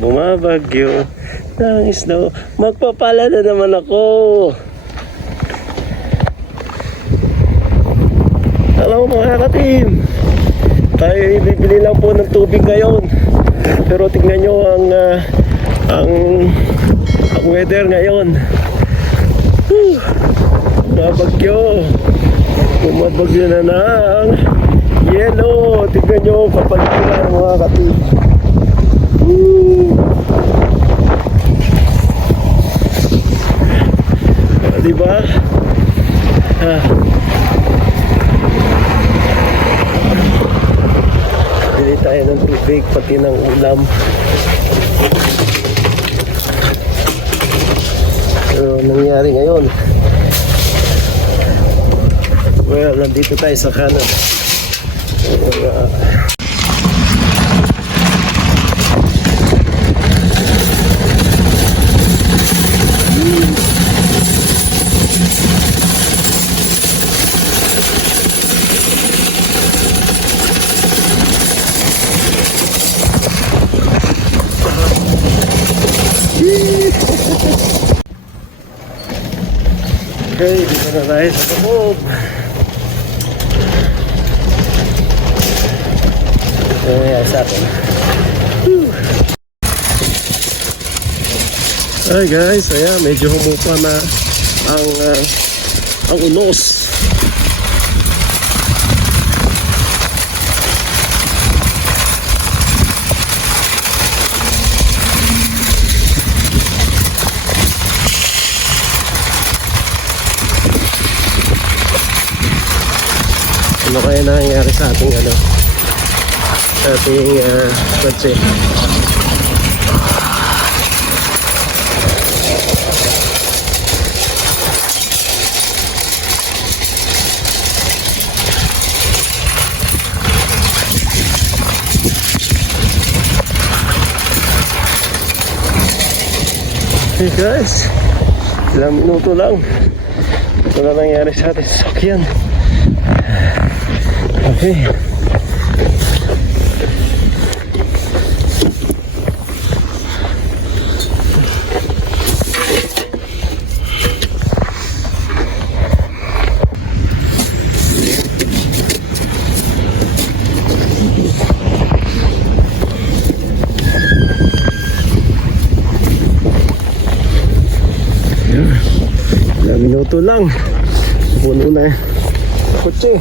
Bumabagyo ng snow. Magpapala na naman ako. Hello mga ka-team. Tayo bibili lang po ng tubig ngayon. Pero tingnan nyo ang weather ngayon. Bumabagyo. Bumabagyo na ng yellow. Tingnan nyo kapaligiran mga ka-team. Diba? Bili tayo ng tubig pati ng ulam. So, nangyari ngayon? Well, nandito tayo sa kanan. Okay, dito na tayo sa loob. Ayan, sa atin. Hi guys, ayan, medyo humupa na ang unos. Ano kaya nangyayari sa ating kotse? Hey guys, ilang minuto lang ito na nangyari sa ating sasakyan. Okay. Ilang minuto lang puno na kotse.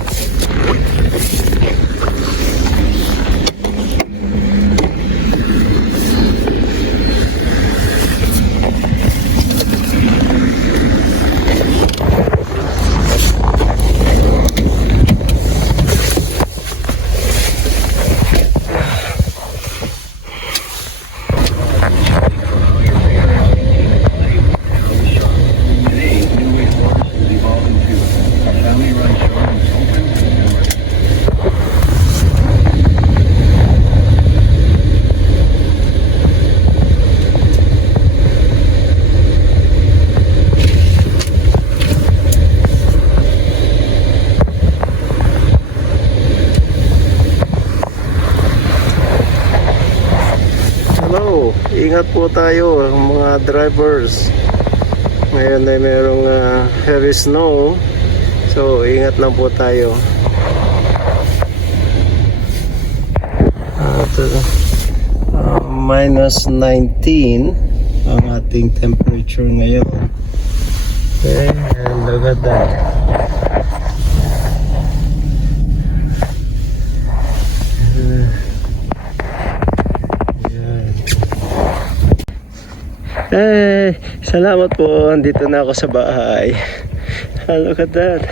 Ingat po tayo mga drivers. Ngayon ay merong heavy snow, so ingat lang po tayo. Minus 19 ang ating temperature ngayon. Okay, and look at that. Hey, salamat po. Andito na ako sa bahay. Look at that.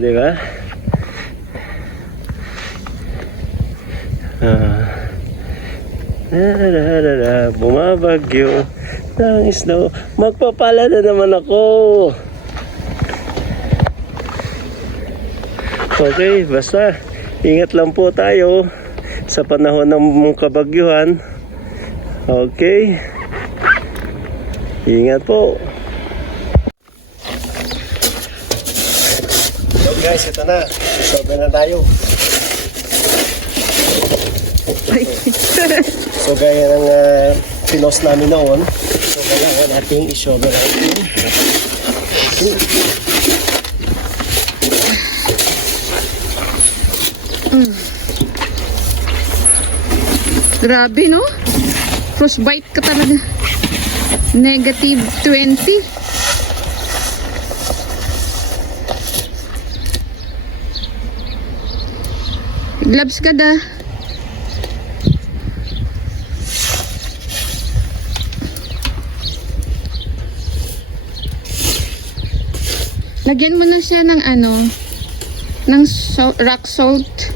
Diba? Bumabagyo ng snow. Magpapala na naman ako. Okay, basta ingat lang po tayo sa panahon ng kabagyuhan. Okay, ingat po. So guys, ito na, sobrang na tayo. So gaya ng pinost namin noon, so kailangan nating i-shovel out yung Grabe, no? Frostbite ka talaga. Negative 20. Gloves ka da. Lagyan mo na siya ng ano, ng rock salt.